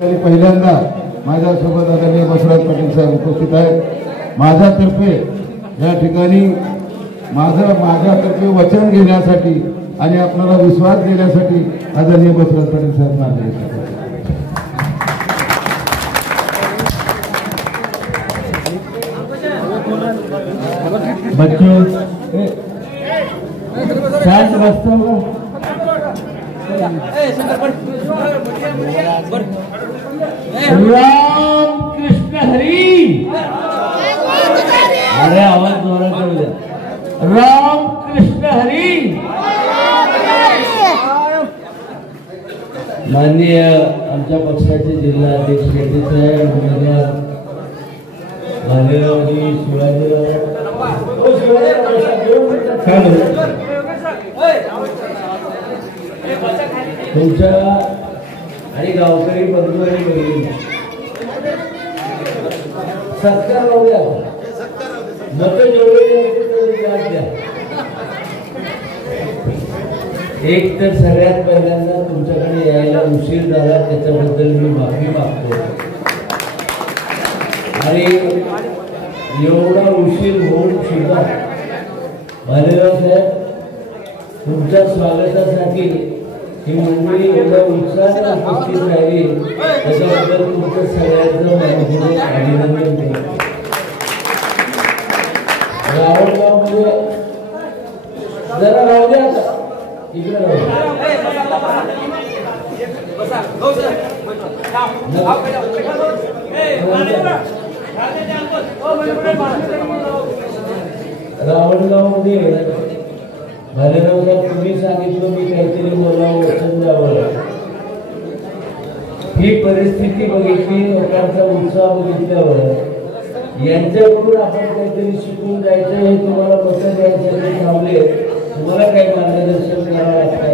पहिल्यांदा माझ्यासोबत आदरणीय बसवराज पाटील साहेब उपस्थित आहेत। माझ्यातर्फे या ठिकाणी माझ्यातर्फे वचन घेण्यासाठी आणि आपल्याला विश्वास देण्यासाठी आदरणीय बसवराज पाटील साहेब मानले। बच्चों शांत बसतो राम कृष्ण हरी। अरे आवाज जोरात करू द्या। राम कृष्ण हरी। माननीय आमच्या पक्षाचे जिल्हा अध्यक्ष साहेब उमेदवार भालेरावजी शिवाजीराव तुमच्या आणि गावकरी बंधू आणि भगिनी सत्कार होऊया। मत जेवढे द्या। एक तर सगळ्यात पहिल्यांदा तुमच्याकडे यायला उशीर झाला त्याच्याबद्दल मी माफी मागतो आणि एवढा उशीर होऊन सुद्धा भालेराव साहेब तुमच्या स्वागतासाठी ही मंडळी एवढ्या उत्साहाने उपस्थित राहिली त्याच्याबद्दल तुमचं सगळ्यांचं मनपूर्वक अभिनंदन करतो। रावणगाव मध्ये जरा राहू द्या इकडे रावणगाव मध्ये भालेराव साहेब तुम्ही सांगितलं मी काहीतरी बोलावं वचन द्यावं। ही परिस्थिती बघितली लोकांचा उत्साह बघितल्यावर यांच्याकडून आपण काहीतरी शिकून जायचं हे तुम्हाला मत द्यायसाठी थांबले। तुम्हाला काही मार्गदर्शन करावं लागतं।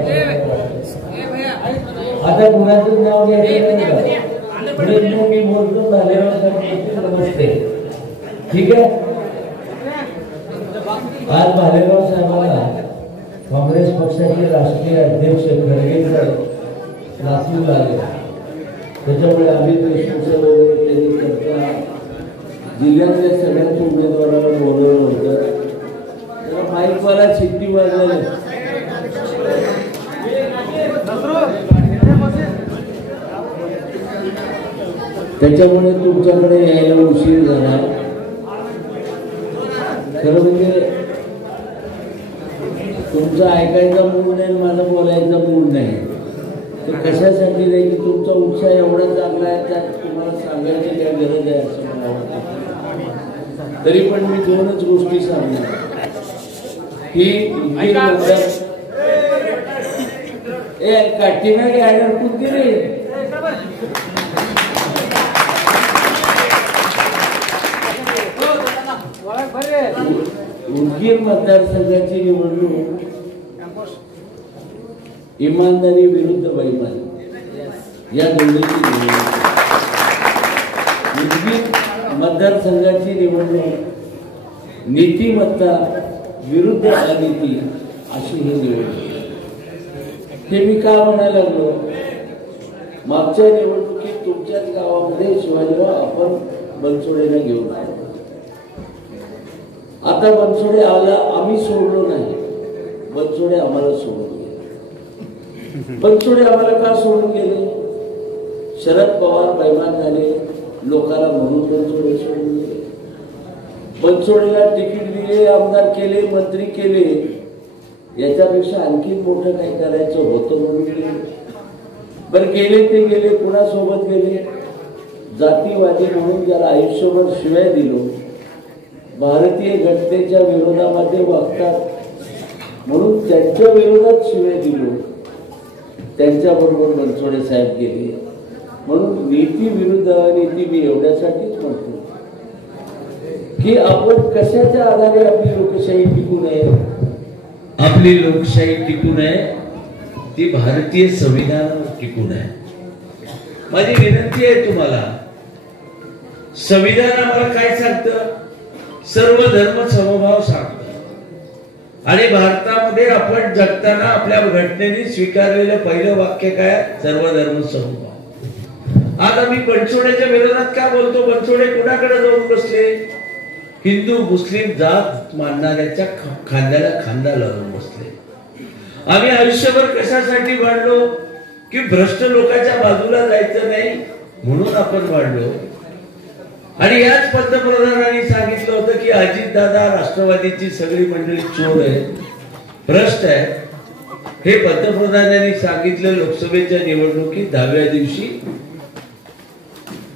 आता कुणाचं नाव घ्यायचं नाही मी बोलतो भालेराव साहेब नमस्ते ठीक आहे। आज भालेराव साहेबांना काँग्रेस पक्षाचे राष्ट्रीय अध्यक्ष खरगे साहेब लातूरला आले त्याच्यामुळे आम्ही देशमुख वगैरे त्यांनी करता जिल्ह्यातल्या सगळ्यांच्या उमेदवाराला बोलवलं होतं। माईकवाला शिट्टी वाजवली त्याच्यामुळे तुमच्याकडे यायला उशीर झाला। खरं म्हणजे तुमचा ऐकायचा मूड नाही माझा बोलायचा मूड नाही तर कशासाठी नाही की तुमचा उत्साह एवढा चांगला आहे त्यात तुम्हाला सांगायची काय गरज आहे असं मला वाटतं। तरी पण मी दोनच गोष्टी सांगणार की काठीना घ्यायला कुठे रे उदगीर मतदारसंघाची निवडणूक इमानदारी विरुद्ध बेईमानी या दोन्हीची निवडणूक। उदगीर मतदारसंघाची निवडणूक नीतिमत्ता विरुद्ध अनीती अशी ही निवडणूक। हे मी का म्हणायला लागलो मागच्या निवडणुकीत तुमच्याच गावामध्ये शिवाजीराव आपण बनसोडेला घेऊन आलो। आता बनसोडे आला आम्ही सोडलो नाही बनसोडे आम्हाला सोडून गेले। बनसोडे आम्हाला का सोडून गेले? शरद पवार बैमान झाले लोकांना म्हणून बनसोडे सोडून गेले। बनसोडेला तिकीट दिले आमदार केले मंत्री केले याच्यापेक्षा आणखी मोठं काही करायचं होतं म्हणून गेले। बरं गेले ते गेले कुणासोबत गेले? जातीवादी म्हणून ज्याला आयुष्यभर शिव्या दिलो भारतीय घटनेच्या विरोधामध्ये वागतात म्हणून त्यांच्या विरोधात शिव्या दिलो त्यांच्याबरोबर बनसोडे साहेब गेले। म्हणून नीती विरुद्ध अनीती मी एवढ्यासाठीच म्हणतो की आपण कशाच्या आधारे आपली लोकशाही टिकू नये। आपली लोकशाही टिकू नये ती भारतीय संविधानावर टिकू नये। माझी विनंती आहे तुम्हाला संविधान आम्हाला काय सांगतं? सर्व धर्म समभाव सांगतं आणि भारतामध्ये आपण जगताना आपल्या घटनेने स्वीकारलेलं पहिलं वाक्य काय? सर्व धर्म समभाव। आज आम्ही बनसोड्याच्या विरोधात का बोलतो? बनसोडे कुणाकडे जाऊन बसले? हिंदू मुस्लिम जात मानणाऱ्याच्या खांद्याला खांदा लावून बसले. आम्ही आयुष्यभर कशासाठी वाढलो? की भ्रष्ट लोकांच्या बाजूला जायचं नाही म्हणून आपण वाढलो. आणि याच पंतप्रधानांनी सांगितलं होतं की अजितदादा राष्ट्रवादीची सगळी मंडळी चोर आहे, भ्रष्ट आहे. हे पंतप्रधानांनी सांगितलं लोकसभेच्या निवडणुकीत 10व्या दिवशी.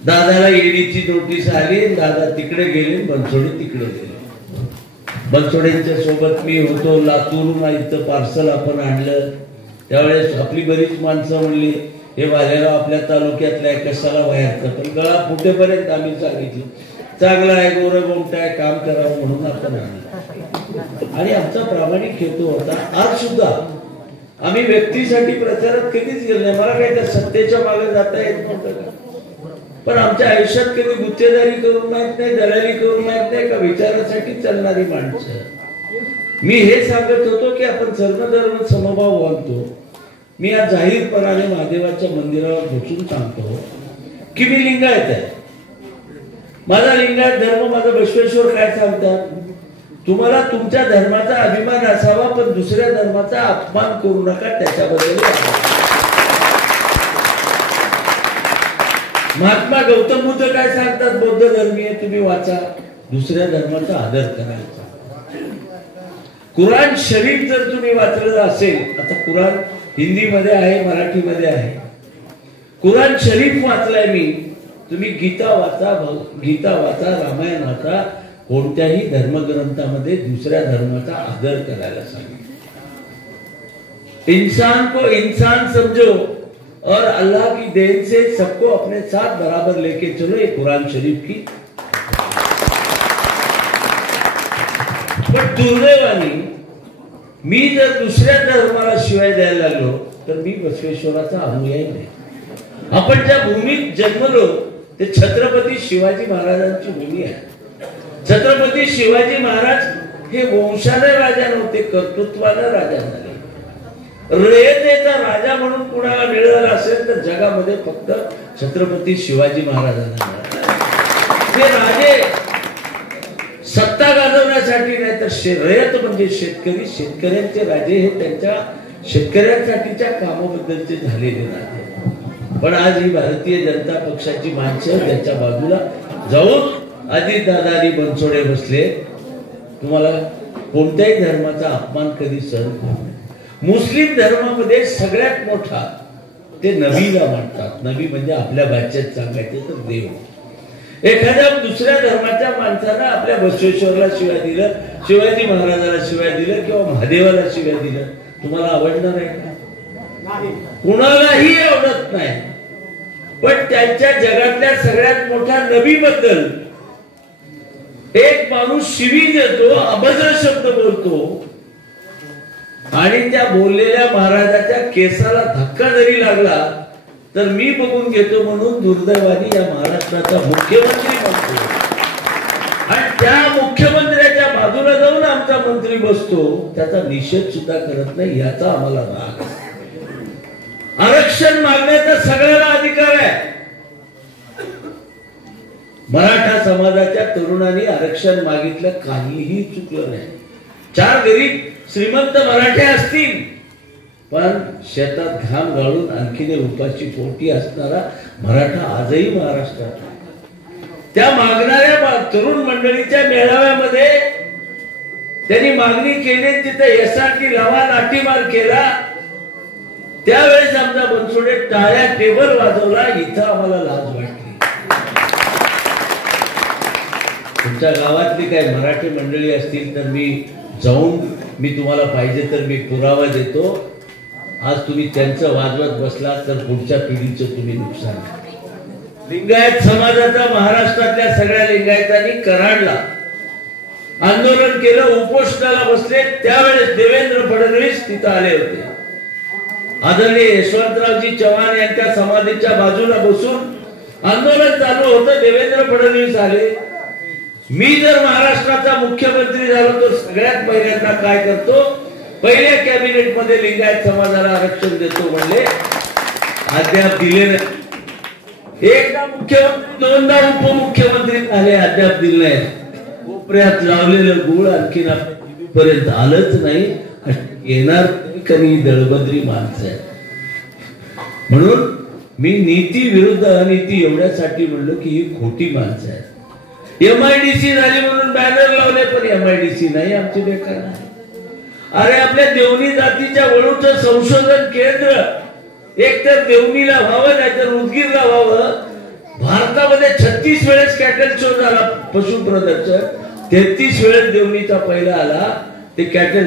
दादाला ईडीची नोटीस आली, दादा तिकडे गेले, बनसोडे तिकडे गेले. बनसोडेंच्या सोबत मी होतो. लातूरून इथं पार्सल आपण आणलं. त्यावेळेस आपली बरीच माणसं म्हणली हे वालेगाव आपल्या तालुक्यातलं आहे, कशाला बाहेरचं. पण गळा फुटेपर्यंत आम्ही सांगितलं चांगला आहे, गोरं गोमटा आहे, काम करावं म्हणून आपण आणलं. आणि आमचा प्रामाणिक हेतू होता. आज सुद्धा आम्ही व्यक्तीसाठी प्रचारात कधीच गेलो नाही. मला काही त्या सत्तेच्या मागे जाता येत नव्हतं का? पण आमच्या आयुष्यात कधी गुत्तेदारी करून माहित नाही, दलाली करून माहित नाही का विचारासाठी चालणारी माणसं. मी हे सांगत होतो की आपण सर्वधर्म समभाव बांधतो. मी आज जाहीरपणाने महादेवाच्या मंदिरावर बसून सांगतो की मी लिंगायत आहे. माझा लिंगायत धर्म, माझा बसवेश्वर काय सांगतात? तुम्हाला तुमच्या धर्माचा अभिमान असावा, पण दुसऱ्या धर्माचा अपमान करू नका, त्याच्याबद्दल. महात्मा गौतम बुद्ध काय सांगतात? बौद्ध धर्मीय तुम्ही वाचा, दुसऱ्या धर्माचा आदर करायचा. कुराण शरीफ जर तुम्ही वाचलं असेल, आता कुराण हिंदीमध्ये आहे, मराठीमध्ये आहे. कुराण शरीफ वाचलाय मी. तुम्ही गीता वाचा, रामायण वाचा. कोणत्याही धर्मग्रंथामध्ये दुसऱ्या धर्माचा आदर करायला सांगितलं. इंसान को इंसान समझो और अल्लाह की देन से सबको अपने साथ बराबर लेके चलो, ये कुरान शरीफ की. पण दुर्दैवाने मी जर दुसऱ्या धर्माला शिवाय द्यायला लागलो तर मी बसवेश्वराचा अनुयायी नाही. आपण ज्या भूमीत जन्मलो ते छत्रपती शिवाजी महाराजांची भूमी आहे. छत्रपती शिवाजी महाराज हे वंशाने राजा नव्हते, कर्तृत्वाने राजा झाले. रयतेचा राजा म्हणून कुणाला मिळाला असेल तर जगामध्ये फक्त छत्रपती शिवाजी महाराजांना मिळाला. हे राजे सत्ता गाजवण्यासाठी नाही तर रयत म्हणजे शेतकरी, शेतकऱ्यांचे राजे हे त्यांच्या शेतकऱ्यांसाठीच्या कामाबद्दलचे झालेले राजे. पण आज ही भारतीय जनता पक्षाची माणसं त्यांच्या बाजूला जाऊन अजितदादा आणि बनसोडे बसले. तुम्हाला कोणत्याही धर्माचा अपमान कधी सहन करू. मुस्लिम धर्मामध्ये सगळ्यात मोठा ते नबीला मानतात. नबी म्हणजे आपल्या भाषेत सांगायचे तर देव. एखाद्या दुसऱ्या धर्माच्या माणसानं आपल्या बसवेश्वरला शिवाय दिलं, शिवाजी महाराजाला शिवाय दिलं किंवा महादेवाला शिवाय दिलं, तुम्हाला आवडणार आहे का? कुणालाही आवडत नाही. पण त्यांच्या जगातल्या सगळ्यात मोठ्या नबीबद्दल एक माणूस शिवी देतो, अभद्र शब्द बोलतो आणि त्या बोललेल्या महाराजाच्या केसाला धक्का जरी लागला तर मी बघून घेतो म्हणून दुर्दैवाने या महाराष्ट्राचा मुख्यमंत्री म्हणतो. आणि त्या मुख्यमंत्र्याच्या बाजूला जाऊन आमचा मंत्री बसतो, त्याचा निषेध सुद्धा करत नाही. याचा आम्हाला राग. आरक्षण मागण्याचा सगळ्याला अधिकार आहे. मराठा समाजाच्या तरुणांनी आरक्षण मागितलं, काहीही चुकलं नाही. 4 गरीब श्रीमंत मराठे असतील, पण शेतात घाम गाळून आणखीन उपाशी पोटी असणारा मराठा आजही महाराष्ट्रात. त्या मागणाऱ्या तरुण मंडळीच्या मेळाव्यामध्ये त्यांनी मागणी केली, तिथे एसआरटी लावा, लाठीमार केला. त्यावेळेस आमचा बनसोडे टाळ्या टेबल वाजवला. इथं आम्हाला लाज वाटली. तुमच्या गावातली काय मराठी मंडळी असतील तर मी जाऊन, मी तुम्हाला पाहिजे तर मी पुरावा देतो. आज तुम्ही त्यांचं वाजवत बसला तर पुढच्या पिढीचं तुम्ही नुकसान. लिंगायत समाजाचा महाराष्ट्रातल्या सगळ्या लिंगायतांनी कराडला आंदोलन केलं, उपोषणाला बसले. त्यावेळेस देवेंद्र फडणवीस तिथं आले होते. आदरणीय यशवंतरावजी चव्हाण यांच्या समाधीच्या बाजूला बसून आंदोलन चालू होतं. देवेंद्र फडणवीस आले. मी जर महाराष्ट्राचा मुख्यमंत्री झालो तर सगळ्यात पहिल्यांदा काय करतो, पहिल्या कॅबिनेट मध्ये लिंगायत समाजाला आरक्षण देतो म्हणले. अद्याप दिले नाही. एकदा मुख्यमंत्री, दोनदा उपमुख्यमंत्री झाले, अद्याप दिले नाही. कोपऱ्यात लावलेलं गुळ आणखीन पर्यंत आलंच नाही. येणार कधी दळबद्री माणसं आहे. म्हणून मी नीती विरुद्ध अनिती एवढ्यासाठी म्हणलं की ही खोटी माणसं आहे. MIDC झाली म्हणून बॅनर लावले, पण MIDC नाही आमची बेकार आहे. अरे आपल्या देवणी जातीच्या वळूचं संशोधन केंद्र एकतर देवणीला व्हावं नाहीतर उदगीरला व्हावं. भारतामध्ये 36 वेळेस कॅटल शो झाला पशु प्रदर्शन, 33 वेळेस देवणीचा पहिला आला. ते कॅटल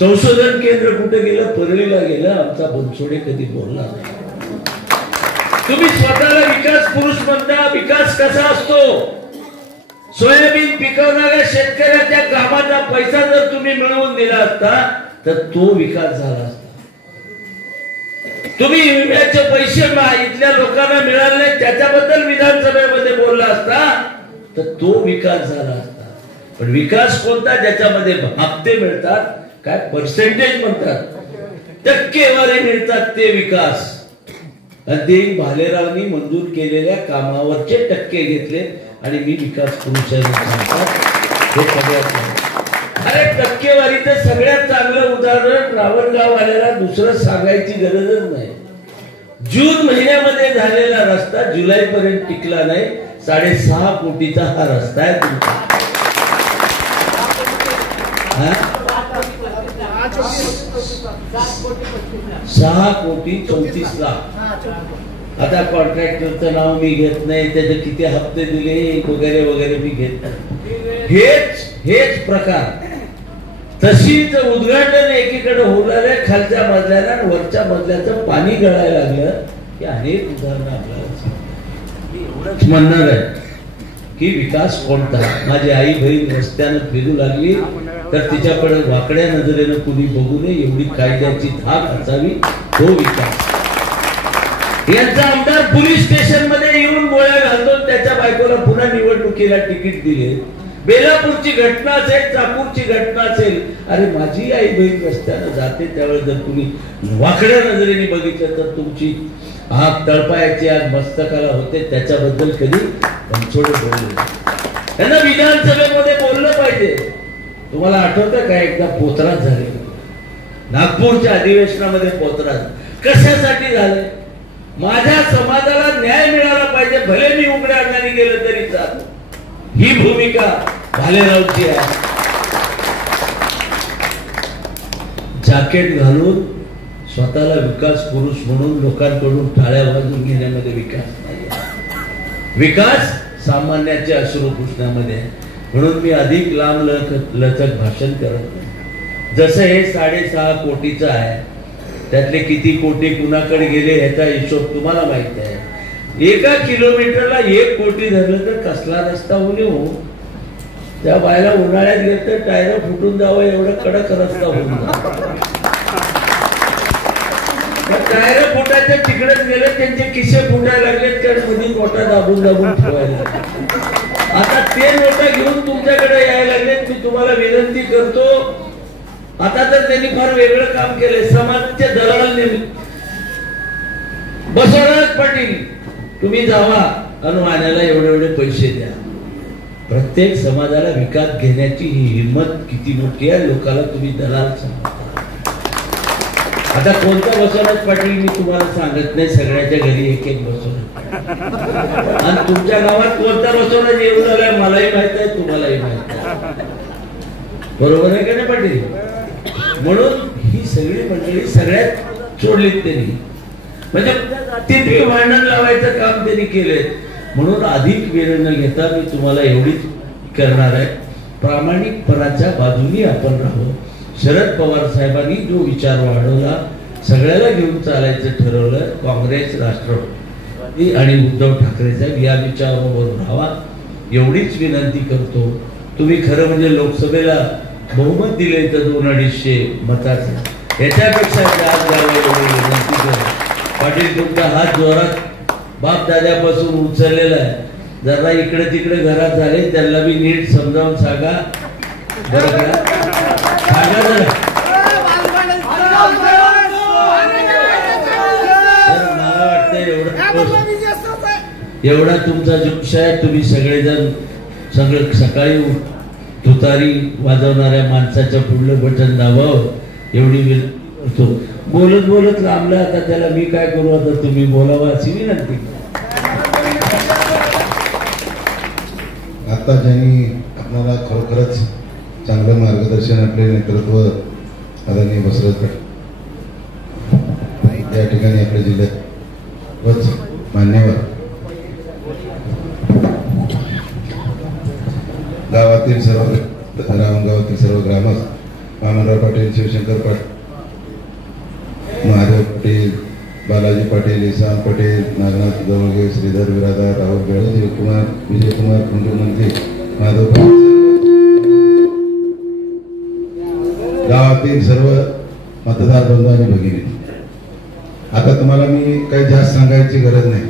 संशोधन केंद्र कुठे गेलं? परळीला गेलं. आमचा बनसोडे कधी बोलला नाही. तुम्ही स्वतःला विकास पुरुष म्हणता. विकास कसा असतो? सोयाबीन पिकवणाऱ्या शेतकऱ्याच्या कामाचा पैसा जर तुम्ही मिळवून दिला असता तर तो विकास झाला असता. तुम्ही विम्याचे पैसे इथल्या लोकांना मिळाले नाही त्याच्याबद्दल विधानसभेमध्ये बोलला असता तर तो विकास झाला असता. पण विकास कोणता? ज्याच्यामध्ये हप्ते मिळतात, काय पर्सेंटेज म्हणतात, टक्केवारी मिळतात, ते विकास. आणि ते भालेरावनी मंजूर केलेल्या कामावरचे टक्के घेतले आणि मी विकास पुरुषांनी सांगतात हे सगळ्यात. अरे टक्केवारीचं सगळ्यात चांगलं उदाहरण रावणगाव आलेला दुसरं सांगायची गरजच नाही. जून महिन्यामध्ये झालेला रस्ता जुलै पर्यंत टिकला नाही. 6.5 कोटीचा हा रस्ता आहे तुमचा. 6 कोटी 34 लाख. आता कॉन्ट्रॅक्टरचं नाव मी घेत नाही, त्याचे किती हप्ते दिले वगैरे वगैरे मी घेत नाही. हेच प्रकार. तशीच उद्घाटन एकीकडे होऊ लागले, खालच्या मजल्याला आणि वरच्या मजल्याचं पाणी गळायला लागलं. की अनेक उदाहरणं आपल्याला एवढंच म्हणणार आहे की विकास कोणता. माझी आई बहीण रस्त्यानं फिरू लागली तर तिच्याकडे वाकड्या नजरेनं कुणी बघू नये एवढी कायद्याची धाक असावी, तो विकास. यांचा आमदार पोलीस स्टेशन मध्ये येऊन गोळ्या घालतो, त्याच्या बायकोला पुन्हा निवडणुकीला तिकीट दिले. बेलापूरची घटना असेल, चाकूरची घटना असेल, अरे माझी आई बहीण रस्त्यानं जाते त्यावेळेस जर तुम्ही वाकड्या नजरेने बघितलं तर तुमची आग तळपायाची आग मस्तकाला होते. त्याच्याबद्दल कधी बनसोडे बोलले. त्यांना विधानसभेमध्ये बोललं पाहिजे. तुम्हाला आठवतं का एकदा पोतराज झाले नागपूरच्या अधिवेशनामध्ये? पोतराज कशासाठी झाले? माझ्या समाजाला न्याय मिळाला पाहिजे, भले मी उघड्या अंगाने गेलं तरी चालतं. ही भूमिका भालेरावची आहे. जॅकेट घालून स्वतःला विकास पुरुष म्हणून लोकांकडून टाळ्या वाजवून घेण्यामध्ये विकास नाही. विकास सामान्याच्या अश्रू पुसण्यामध्ये. म्हणून मी अधिक लांब लचक भाषण करत नाही. जसं हे 6.5 कोटीचं आहे, त्यातले किती कोटी कुणाकडे गेले ह्याचा हिशोब तुम्हाला माहिती आहे. 1 किलोमीटरला 1 कोटी धरलं तर कसला रस्ता होईल हो. त्या बायला उन्हाळ्यात गेलं तर टायर फुटून जावं एवढं कडक रस्ता होऊन जावं. टायर फुटायच्या तिकडेच गेले, त्यांचे किस्से फुटायला लागलेत कारण मध्ये नोटा दाबून दाबून ठेवायला. आता ते नोटा घेऊन तुमच्याकडे यायला लागलेत. मी तुम्हाला विनंती करतो, आता तर त्यांनी फार वेगळं काम केलंय. समाजाचे दलाल नेमले. बसवराज पाटील तुम्ही जावा अनुमानाला एवढे पैसे द्या. प्रत्येक समाजाला विकत घेण्याची ही हिंमत किती मोठी आहे. लोकांना तुम्ही दलाल समजता. आता कोणता बसवराज पाटील मी तुम्हाला सांगत नाही, सगळ्याच्या घरी एक बसवराज. आणि तुमच्या गावात कोणता बसवराज येऊन झालाय मलाही माहित आहे, तुम्हालाही माहित आहे. बरोबर आहे का नाही पाटील? म्हणून ही सगळी मंडळी सगळ्यात सोडलीत त्यांनी. म्हणजे तिथे भांडण लावायचं काम त्यांनी केलंय. म्हणून अधिक वेळ न घेता मी तुम्हाला एवढीच करणार आहे, प्रामाणिकपणाच्या बाजूनी आपण राहू. शरद पवार साहेबांनी जो विचार वाढवला, सगळ्याला घेऊन चालायचं ठरवलं. काँग्रेस, राष्ट्रवादी आणि उद्धव ठाकरे साहेब या विचारावर राहावा एवढीच विनंती करतो. तुम्ही खरं म्हणजे लोकसभेला बहुमत दिले तर 200-250 मताचं, याच्यापेक्षा जास्त द्यावं एवढी विनंती करतो. पाटील तुमचा हात जोरात बाप दाद्यापासून उचललेला आहे. जरा इकडे तिकडे घरात झाले त्यांना बी नीट समजावून सांगा बरं का? सांगा जरा. मला वाटतं एवढं एवढा तुमचा जोश आहे, तुम्ही सगळेजण सकाळी तुतारी वाजवणाऱ्या माणसाच्या पुढलं बटन दाबावं एवढी विनंती. बोलत बोलत लांबलं, आता त्याला मी काय करू, आता तुम्ही बोलावं अशी विनंती. आता ज्यांनी आपल्याला खरोखरच चांगलं मार्गदर्शन, आपले नेतृत्व आदरणीय बसवराज पाटील या ठिकाणी आपल्या जिल्ह्यात मान्यवर गावातील सर्व ग्रामस्थ वामनराव पाटील, शिवशंकर पाटील, महादेव पाटील, बालाजी पाटील, इसान पटेल, नागनाथ जवळगे, श्रीधर बिरादार, राहुल बेळे, विजयकुमार कुंडुमंत्री, माधव पाटील, गावातील सर्व मतदार बंधू आणि भगिनी, आता तुम्हाला मी काही जास्त सांगायची गरज नाही,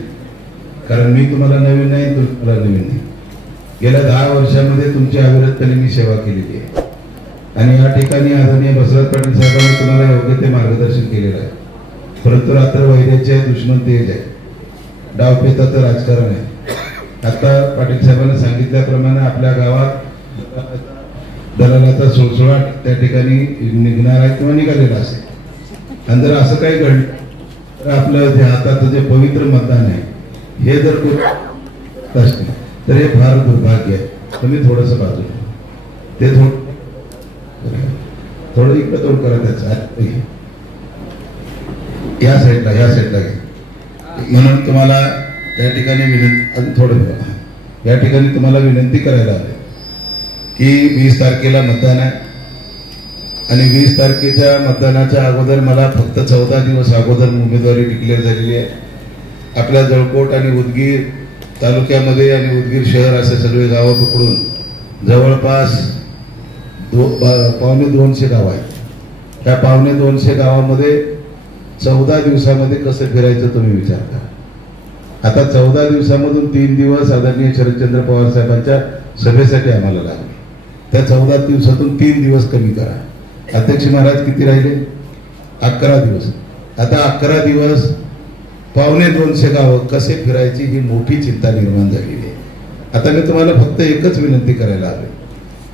कारण मी तुम्हाला नवीन नाही, तुम्हाला नवीन नाही. गेल्या 10 वर्षामध्ये तुमची अविरतपणे मी सेवा केलेली आहे आणि या ठिकाणी आदरणीय बसवराज पाटील साहेबांनी तुम्हाला योग्य ते मार्गदर्शन केलेलं आहे. परंतु रात्र वैद्याचे दुश्मन तेज आहे, डावपेचाचं राजकारण आहे. आता पाटील साहेबांनी सांगितल्याप्रमाणे आपल्या गावात दलालाचा सुळसुळाट त्या ठिकाणी निघणार आहे किंवा निघालेला असेल, आणि जर असं काही घडलं तर आपलं जे हाताचं जे पवित्र मतदान आहे हे जर असते तर हे फार दुर्भाग्य आहे. तुम्ही थोडस बाजूला ते थोडं इकडे तोड करा, त्याचा या साईडला घे. म्हणून तुम्हाला या ठिकाणी विनंती, थोडं या ठिकाणी तुम्हाला विनंती करायला हवी की 20 तारखेला मतदान आहे आणि 20 तारखेच्या मतदानाच्या अगोदर मला फक्त 14 दिवस अगोदर उमेदवारी डिक्लेअर झालेली आहे. आपल्या जळकोट आणि उदगीर तालुक्यामध्ये आणि उदगीर शहर असे सगळे गावं पकडून जवळपास 250 गाव आहेत. त्या 250 गावामध्ये 14 दिवसामध्ये कसं फिरायचं तुम्ही विचार करा. आता 14 दिवसामधून 3 दिवस आदरणीय शरदचंद्र पवार साहेबांच्या सभेसाठी आम्हाला लागले. त्या 14 दिवसातून 3 दिवस कमी करा. अध्यक्ष महाराज किती राहिले? 11 दिवस. आता 11 दिवस 250 गावं कसे फिरायची ही मोठी चिंता निर्माण झालेली आहे. आता मी तुम्हाला फक्त एकच विनंती करायला हवी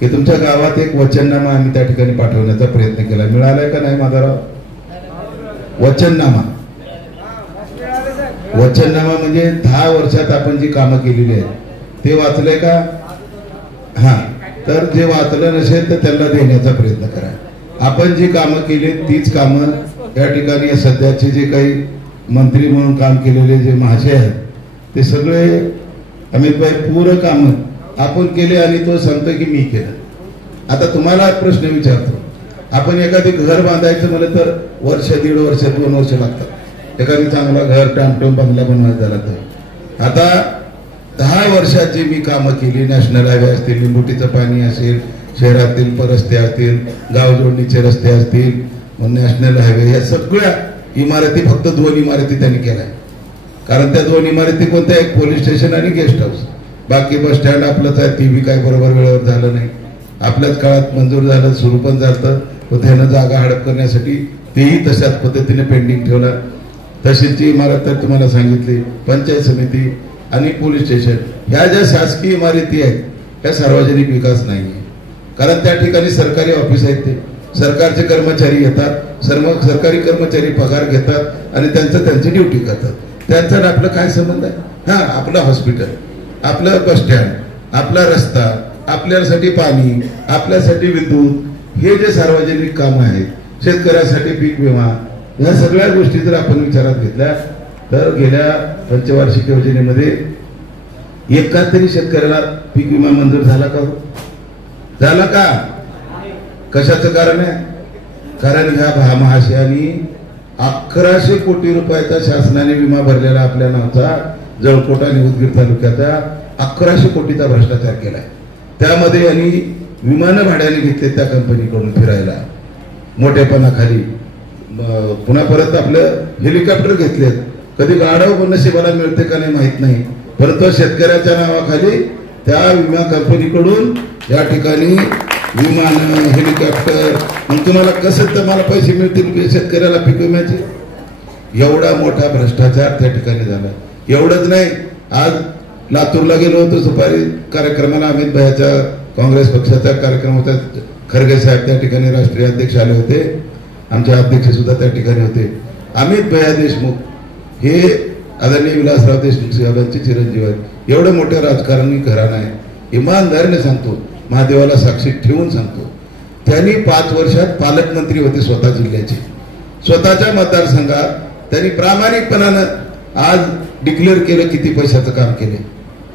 की तुमच्या गावात एक वचननामा आम्ही त्या ठिकाणी पाठवण्याचा प्रयत्न केला. मिळालाय का नाही माधवराव? वचननामा म्हणजे 10 वर्षात आपण जी कामं केलेली आहेत ते वाचलंय का? हा, तर जे वाचलं नसेल तर त्यांना देण्याचा प्रयत्न करा. आपण जी कामं केली तीच कामं या ठिकाणी सध्याचे जे काही मंत्री म्हणून काम केलेले जे महाशय आहेत ते सगळे अमितभाई पूर्ण काम आपण केले आणि तो सांगतो की मी केलं. आता तुम्हाला प्रश्न विचारतो, आपण एखादी घर बांधायचं म्हणलं तर वर्ष, 1.5 वर्ष, 2 वर्ष लागतात. एखादी चांगला घर टामटूम बंगला बनवायचा झाला तर. आता 10 वर्षात जी मी कामं केली, नॅशनल हायवे असतील, लिंबुटीचं पाणी असेल, शहरातील रस्ते असतील, गाव जोडणीचे रस्ते असतील, नॅशनल हायवे, या सगळ्या इमारती, फक्त 2 इमारती त्यांनी केल्या. कारण त्या 2 इमारती कोणत्या? एक पोलीस स्टेशन आणि गेस्ट हाऊस. बाकी बस स्टँड आपलंच आहे, ती बी काही बरोबर वेळेवर झालं नाही. आपल्याच काळात मंजूर झालं, सुरू पण झालं, त्यानं जागा हडप करण्यासाठी तेही तशाच पद्धतीने पेंडिंग ठेवलं. तहसीलची इमारत तर तुम्हाला सांगितली, पंचायत समिती आणि पोलीस स्टेशन, ह्या ज्या शासकीय इमारती आहेत त्या सार्वजनिक विकास नाहीये. कारण त्या ठिकाणी सरकारी ऑफिस आहेत, ते सरकारचे कर्मचारी येतात, सर्व सरकारी कर्मचारी पगार घेतात आणि त्यांची ड्युटी करतात. त्यांचा आपलं काय संबंध आहे? हा, आपलं हॉस्पिटल, आपलं बस स्टँड, आपला रस्ता, आपल्यासाठी पाणी, आपल्यासाठी विद्युत, हे जे सार्वजनिक काम आहेत, शेतकऱ्यासाठी पीक विमा, या सगळ्या गोष्टी जर आपण विचारात घेतल्या तर गेल्या पंचवार्षिक योजनेमध्ये एका तरी शेतकऱ्याला पीक विमा मंजूर झाला का? झाला का? कशाचं कारण आहे? कारण ह्या महाशयांनी 1100 कोटी रुपयाचा शासनाने विमा भरलेला आपल्या नावचा जळकोट आणि उदगीर तालुक्याचा 1100 कोटीचा भ्रष्टाचार केलाय. त्यामध्ये यांनी विमानं भाड्याने घेतले त्या कंपनीकडून फिरायला मोठेपणाखाली. पुन्हा परत आपलं हेलिकॉप्टर घेतलेत. कधी गाढव नशिबाला मिळते का नाही माहित नाही, परंतु शेतकऱ्याच्या नावाखाली त्या विमा कंपनीकडून या ठिकाणी विमान, हेलिकॉप्टर, मग तुम्हाला कसं तर मला पैसे मिळतील शेतकऱ्याला पीक विम्याचे? एवढा मोठा भ्रष्टाचार त्या ठिकाणी झाला. एवढंच नाही, आज लातूरला गेलो होतो दुपारी कार्यक्रमाला, अमित भैयाच्या काँग्रेस पक्षाचा कार्यक्रम होता, खरगे साहेब त्या ठिकाणी राष्ट्रीय अध्यक्ष आले होते, आमचे अध्यक्ष सुद्धा त्या ठिकाणी होते. अमित भैया देशमुख हे आदरणीय विलासराव देशमुख साहेबांचे चिरंजीव आहेत. एवढं मोठे राजकारणी घराणं आहे. इमानदारीने सांगतो, महादेवाला साक्षी ठेवून सांगतो, त्यांनी 5 वर्षात पालकमंत्री होते स्वतः जिल्ह्याचे. स्वतःच्या मतदारसंघात त्यांनी प्रामाणिकपणानं आज डिक्लेअर केलं किती पैशाचं काम केले.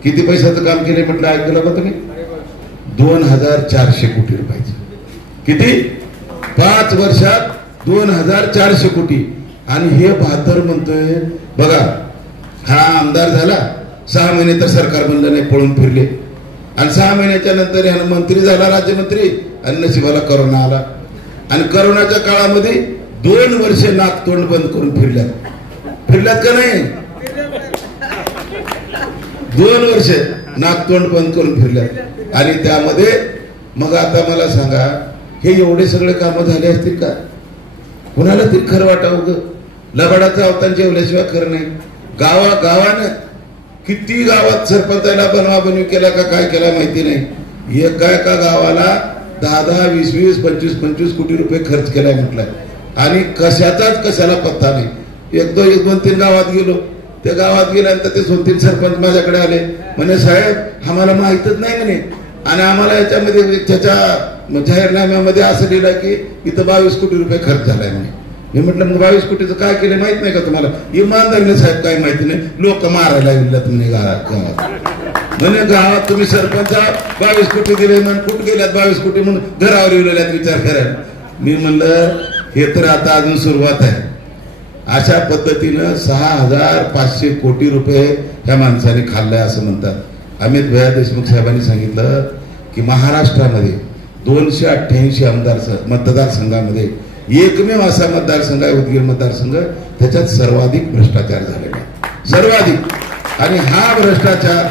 किती पैशाचं काम केले म्हटलं ऐकलं का तुम्ही? 2400 कोटी रुपयाचे. किती? 5 वर्षात 2400 कोटी. आणि हे बहादर म्हणतोय बघा, हा आमदार झाला, 6 महिने तर सरकार बनलं नाही, पळून फिरले. आणि 6 महिन्याच्या नंतर ह्यानं मंत्री झाला, राज्यमंत्री, आणि नशिबाला करोना आला. आणि करोनाच्या काळामध्ये 2 वर्ष नाक तोंड बंद करून फिरल्यात का नाही? 2 वर्ष नाक तोंड बंद करून फिरल्यात. आणि त्यामध्ये मग आता मला सांगा, हे एवढे सगळे कामं झाले असतील का? कुणाला तरी खरं वाटावं, लबाडाचा अवतान जेवल्याशिवाय खरं नाही. गावानं किती गावात सरपंचाला बनवाबनवी केला का काय केला माहिती नाही. एका गावाला 10, 20, 25 कोटी रुपये खर्च केलाय म्हटलंय. आणि कशाचाच कशाला पत्ता नाही. 1-2-3 गावात गेलो, त्या गावात गेल्यानंतर ते 2-3 सरपंच माझ्याकडे आले, म्हणे साहेब आम्हाला माहितच नाही म्हणे, आणि आम्हाला याच्यामध्ये त्याच्या जाहीरनाम्यामध्ये असं लिहिलं की इथं 22 कोटी रुपये खर्च झालाय म्हणे. मी म्हटलं मग 22 कोटीचं काय केलं माहित नाही का तुम्हाला? इमानदारीने साहेब काय माहिती नाही, लोक मारायला गेलेत म्हणे गावात. म्हणे गावात तुम्ही सरपंच 22 कोटी दिले म्हणून कुठे गेल्यात 22 कोटी म्हणून घरावर लिहिलेल्यात, विचार करायला. मी म्हणलं हे तर आता अजून सुरुवात आहे. अशा पद्धतीनं 6500 कोटी रुपये ह्या माणसाने खाल्लाय असं म्हणतात. अमित भैया देशमुख साहेबांनी सांगितलं की महाराष्ट्रामध्ये 288 मतदारसंघामध्ये एकमेव असा मतदारसंघ आहे, उदगीर मतदारसंघ, त्याच्यात सर्वाधिक भ्रष्टाचार झालेला आहे, सर्वाधिक. आणि हा भ्रष्टाचार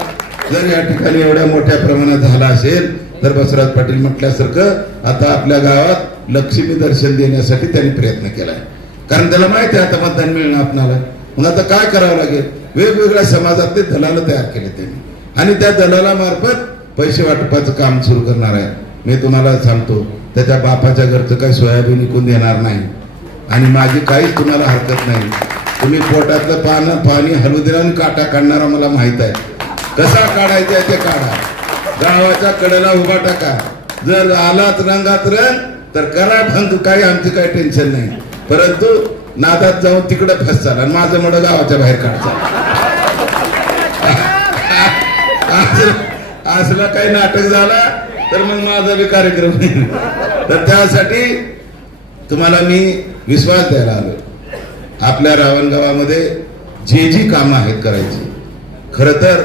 जर या ठिकाणी एवढ्या मोठ्या प्रमाणात झाला असेल तर बसवराज पाटील म्हटल्यासारखं आता आपल्या गावात लक्ष्मी दर्शन देण्यासाठी त्यांनी प्रयत्न केलाय. कारण त्याला माहिती आहे आता मतदान मिळणं आपणाला. मग आता काय करावं लागेल? वेगवेगळ्या समाजात ते दलाल तयार केले त्यांनी, आणि त्या दलालामार्फत पैसे वाटपाचं काम सुरू करणार आहे. मी तुम्हाला सांगतो, त्याच्या बापाच्या घरचं काही सोयाबीन विकून देणार नाही, आणि माझी काहीच तुम्हाला हरकत नाही. तुम्ही पोटातलं पाणी हलू दिलं आणि काटा काढणारा मला माहित आहे. कसा काढायचा आहे ते काढा, गावाच्या कडेला उभा टाका. जर आलात रंगात रंग तर करा भंग, काही आमची काही टेन्शन नाही. परंतु नादात जाऊन तिकडे फसचाल आणि माझं मोठं गावाच्या बाहेर काढचाल. असला काही नाटक झाला तर मग माझा बी कार्यक्रम नाही. तर त्यासाठी तुम्हाला मी विश्वास द्यायला आलो. आपल्या रावणगावामध्ये जी कामं आहेत करायची, खरं तर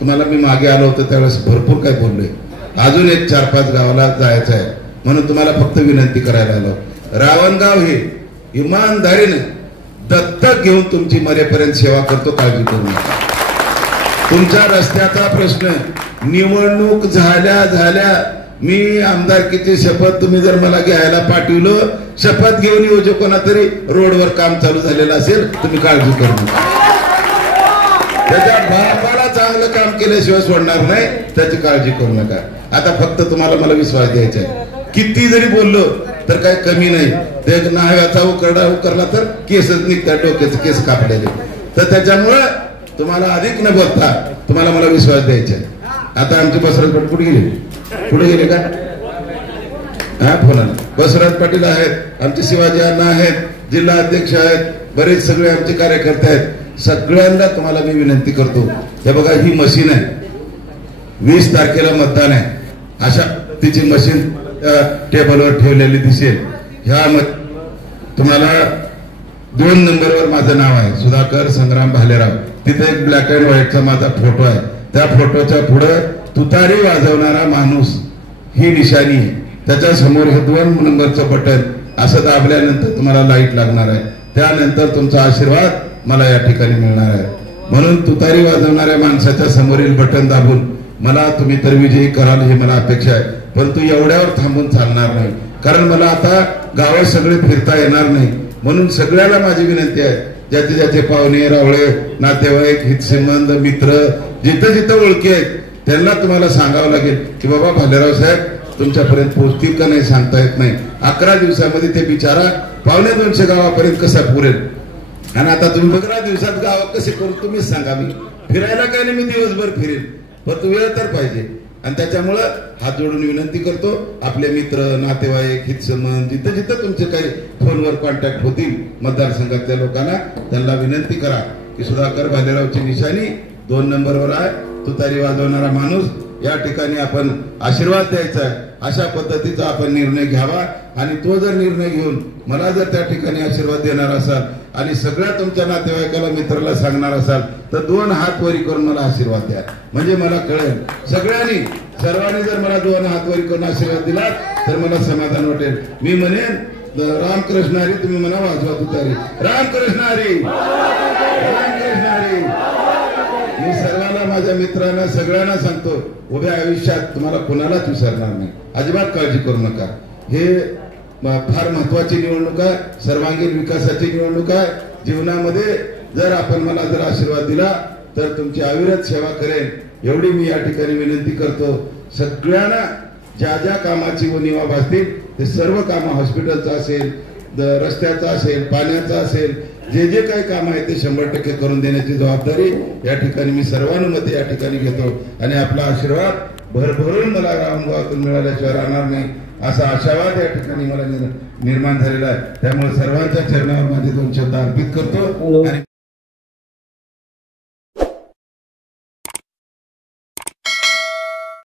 तुम्हाला मी मागे आलो होतो त्यावेळेस भरपूर काही बोललोय. अजून एक 4-5 गावाला जायचं आहे, म्हणून तुम्हाला फक्त विनंती करायला आलो. रावणगाव हे इमानदारीने दत्तक घेऊन तुमची मरेपर्यंत सेवा करतो, काळजी करू नका. तुमच्या रस्त्याचा प्रश्न, निवडणूक झाल्या मी आमदारकीची शपथ तुम्ही जर मला घ्यायला पाठवलं, शपथ घेऊन येऊ जो कोणा तरी रोडवर काम चालू झालेलं असेल, तुम्ही काळजी करू नका. त्याच्या बापाला चांगलं काम केल्याशिवाय सोडणार नाही, त्याची काळजी करू नका. आता फक्त तुम्हाला मला विश्वास द्यायचा आहे. किती जरी बोललो तर काही कमी नाही. ते नाव्याचा उकरला तर केसच निघतात, डोक्याचे केस कापलेले. तर त्याच्यामुळं तुम्हाला अधिक न बोलता तुम्हाला मला विश्वास द्यायचा आहे. आता आमचे बसवराज पाटील कुठे गेले का? हा फोन आला. बसवराज पाटील आहेत, आमचे शिवाजी अण्णा आहेत, जिल्हा अध्यक्ष आहेत, बरेच सगळे आमचे कार्यकर्ते आहेत. सगळ्यांना तुम्हाला मी विनंती करतो, हे बघा ही मशीन आहे, 20 तारखेला मतदान आहे. अशा तिची मशीन टेबलवर ठेवलेली दिसेल. ह्या तुम्हाला 2 नंबरवर माझं नाव आहे, सुधाकर संग्राम भालेराव. तिथे एक ब्लॅक अँड व्हाईटचा माझा फोटो आहे. त्या फोटोच्या पुढे तुतारी वाजवणारा माणूस ही निशाणी आहे. त्याच्या समोर हे 2 नंबरचं बटन असं दाबल्यानंतर तुम्हाला लाईट लागणार आहे. त्यानंतर तुमचा आशीर्वाद मला या ठिकाणी मिळणार आहे. म्हणून तुतारी वाजवणाऱ्या माणसाच्या समोरील बटन दाबून मला तुम्ही तर विजयी कराल ही मला अपेक्षा आहे. परंतु एवढ्यावर थांबून चालणार नाही, कारण मला आता गावात सगळे फिरता येणार नाही. म्हणून सगळ्याला माझी विनंती आहे, ज्याचे ज्याचे पाहुणे रावळे नातेवाईक हितसंबंध मित्र जिथं जिथं ओळखी आहेत त्यांना तुम्हाला सांगावं लागेल की बाबा भालेराव साहेब तुमच्यापर्यंत पोहोचतील का नाही सांगता येत नाही. 11 दिवसामध्ये ते बिचारा 250 गावापर्यंत कसा पुरेल. आणि आता तुम्ही 11 दिवसात गाव कसे करू तुम्हीच सांगा. मी फिरायला काय नाही, मी दिवसभर फिरेल, पण वेळ तर पाहिजे. आणि त्याच्यामुळं हात जोडून विनंती करतो आपले मित्र नातेवाईक हितसंबंध जिथं जिथं तुमचे काही फोनवर कॉन्टॅक्ट होतील मतदारसंघातल्या लोकांना त्यांना विनंती करा की सुधाकर भालेरावची निशाणी 2 नंबरवर आहे. तुतारी वाजवणारा माणूस या ठिकाणी आपण आशीर्वाद द्यायचा आहे. अशा पद्धतीचा आपण निर्णय घ्यावा. आणि तो जर निर्णय घेऊन मला जर त्या ठिकाणी आशीर्वाद देणार असाल आणि सगळ्या तुमच्या नातेवाईकाला मित्राला सांगणार असाल तर 2 हात वरी करून मला आशीर्वाद द्या. म्हणजे मला कळेल सर्वांनी जर मला 2 हात वरी करून आशीर्वाद दिला तर मला समाधान वाटेल. मी म्हणेन रामकृष्ण हरी, तुम्ही म्हणा वाजवा तुतारी. रामकृष्ण हरी, रामकृष्ण हरी. मी सर्वांना माझ्या मित्रांना सगळ्यांना सांगतो उभ्या आयुष्यात तुम्हाला कोणालाच विसरणार नाही. अजिबात काळजी करू नका. हे फार महत्वाची निवडणूक आहे, सर्वांगीण विकासाची निवडणूक आहे. जीवनामध्ये जर आपण मला जर आशीर्वाद दिला तर तुमची अविरत सेवा करेन एवढी मी या ठिकाणी विनंती करतो. सगळ्यांना ज्या ज्या कामाची उणीवा भासतील ते सर्व कामं हॉस्पिटलचं असेल, रस्त्याचं असेल, पाण्याचं असेल, जे जे काही काम आहे ते 100% करून देण्याची जबाबदारी या ठिकाणी मी सर्वानुमते या ठिकाणी घेतो. आणि आपला आशीर्वाद भरभरून मला रामगावातून मिळाल्याशिवाय राहणार नाही असा आशावाद या ठिकाणी मला निर्माण झालेला आहे. त्यामुळे सर्वांच्या चरणावर माझे 2 शब्द अर्पित करतो.